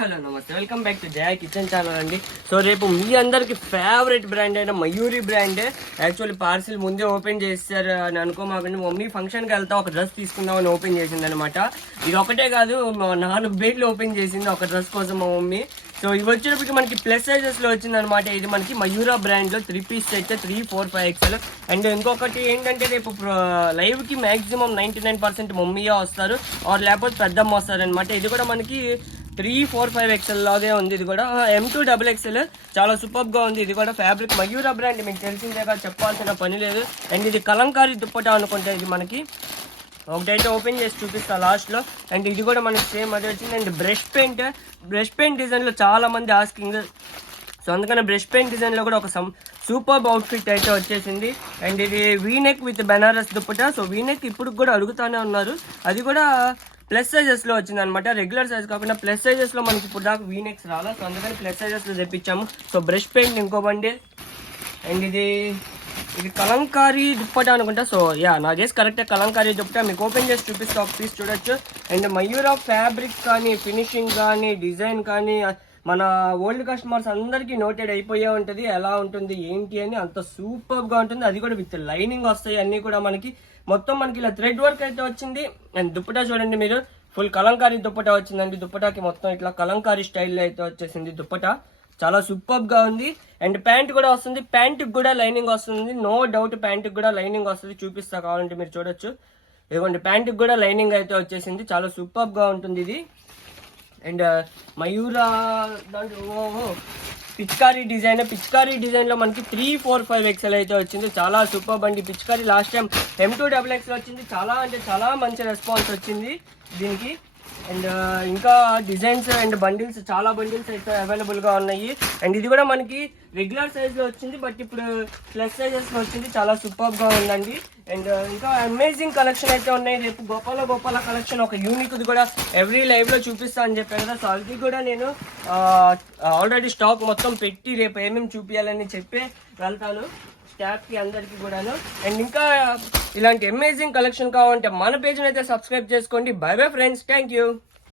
Hello నమస్తే, welcome back to Jaya kitchen channel అండి. So రేపు మీ అందరికి ఫేవరెట్ బ్రాండ్ అయిన మయూరి బ్రాండ్ యాక్చువల్లీ పార్సిల్ ముందే ఓపెన్ చేస్తారు అని అనుకోమాకండి. మమ్మీ ఫంక్షన్కి వెళ్తా ఒక డ్రెస్ తీసుకుందామని ఓపెన్ చేసింది అనమాట. ఇది ఒకటే కాదు, 4 బేట్లు ఓపెన్ చేసింది ఒక డ్రెస్ కోసం మా మమ్మీ. సో ఇవి వచ్చేటప్పటికి మనకి ప్లస్ సైజెస్లో వచ్చింది అనమాట. ఇది మనకి మయూరా బ్రాండ్లో 3 పీస్ సెట్ 3, 4, 5 XL. అండ్ ఇంకొకటి ఏంటంటే రేపు లైవ్కి మ్యాక్సిమం 99% మమ్మీయే వస్తారు, లేకపోతే పెద్దమ్మ వస్తారనమాట. ఇది కూడా మనకి 3, 4, 5 XL లాగే ఉంది. ఇది కూడా M2 XXL చాలా సూపర్గా ఉంది. ఇది కూడా ఫ్యాబ్రిక్ మయూరా బ్రాండ్ మీకు తెలిసిందే కదా, చెప్పాల్సిన పని లేదు. అండ్ ఇది కలంకారీ దుప్పటా అనుకుంటే ఇది మనకి ఒకటైతే ఓపెన్ చేసి చూపిస్తా లాస్ట్లో. అండ్ ఇది కూడా మనకి సేమ్ అదే వచ్చింది. అండ్ బ్రష్ పెయింట్ డిజైన్లో చాలా మంది ఆస్కింగ్, సో అందుకని బ్రష్ పెయింట్ డిజైన్లో కూడా ఒక సూపర్ అవుట్ఫిట్ అయితే వచ్చేసింది. అండ్ ఇది V neck with Banaras dupatta. So V neck ఇప్పుడు కూడా అడుగుతానే ఉన్నారు, అది కూడా ప్లస్ సైజెస్లో వచ్చింది అనమాట. రెగ్యులర్ సైజ్ కాకుండా ప్లస్ సైజెస్లో మనకి ఇప్పుడు దాకా వీనెక్స్ రాలా, సో అందుకని ప్లస్ సైజెస్లో తెప్పించాము. సో బ్రష్ పెయింట్ ఇంకో బండి. అండ్ ఇది కలంకారీ దుప్పటా అనుకుంటా. సో నా గేస్ కరెక్టే, కలంకారీ దుప్పటా. మీకు ఓపెన్ చేసి చూపిస్తే ఒక పీస్ చూడొచ్చు. అండ్ మయూరా ఫ్యాబ్రిక్ కానీ ఫినిషింగ్ కానీ డిజైన్ కానీ మన ఓల్డ్ కస్టమర్స్ అందరికీ నోటెడ్ అయిపోయే ఉంటుంది ఎలా ఉంటుంది ఏంటి అని. అంత సూపర్గా ఉంటుంది. అది కూడా విత్ లైనింగ్ వస్తాయి అన్నీ కూడా మనకి. మొత్తం మనకి ఇలా థ్రెడ్ వర్క్ అయితే వచ్చింది. అండ్ దుప్పటా చూడండి మీరు, ఫుల్ కలంకారీ దుప్పటా వచ్చిందండి. దుప్పటాకి మొత్తం ఇట్లా కలంకారీ స్టైల్లో అయితే వచ్చేసింది దుప్పటా. చాలా సూపర్గా ఉంది. అండ్ ప్యాంట్ కూడా వస్తుంది, ప్యాంటుకి కూడా లైనింగ్ వస్తుంది. నో డౌట్ ప్యాంటుకి కూడా లైనింగ్ వస్తుంది, చూపిస్తా కావాలంటే మీరు చూడొచ్చు. ఇదిగోండి ప్యాంటుకి కూడా లైనింగ్ అయితే వచ్చేసింది. చాలా సూపర్గా ఉంటుంది ఇది. అండ్ మయూరా దాంట్లో పిచ్కారీ డిజైన్లో మనకి 3, 4, 5 XL అయితే వచ్చింది. చాలా సూపర్ బండి పిచ్కారీ. లాస్ట్ టైం M2 XXL వచ్చింది, చాలా అంటే చాలా మంచి రెస్పాన్స్ వచ్చింది దీనికి. అండ్ ఇంకా డిజైన్స్ అండ్ బండిల్స్, చాలా బండిల్స్ అయితే అవైలబుల్గా ఉన్నాయి. అండ్ ఇది కూడా మనకి రెగ్యులర్ సైజ్లో వచ్చింది, బట్ ఇప్పుడు ప్లస్ సైజెస్లో వచ్చింది. చాలా సూపర్గా ఉందండి. అండ్ ఇంకా అమేజింగ్ కలెక్షన్ అయితే ఉన్నాయి. రేపు గోపాల కలెక్షన్ ఒక యూనిక్ది కూడా ఎవ్రీ లైవ్లో చూపిస్తా అని చెప్పాను కదా, సో అది కూడా నేను ఆల్రెడీ స్టాక్ మొత్తం పెట్టి రేపు ఏమేమి చూపించాలని చెప్పి వెళ్తాను స్టాఫ్కి అందరికీ కూడాను. అండ్ ఇంకా ఇలాంటి అమేజింగ్ కలెక్షన్ కావాలంటే మన పేజ్ని అయితే సబ్స్క్రైబ్ చేసుకోండి. By bye friends, thank you.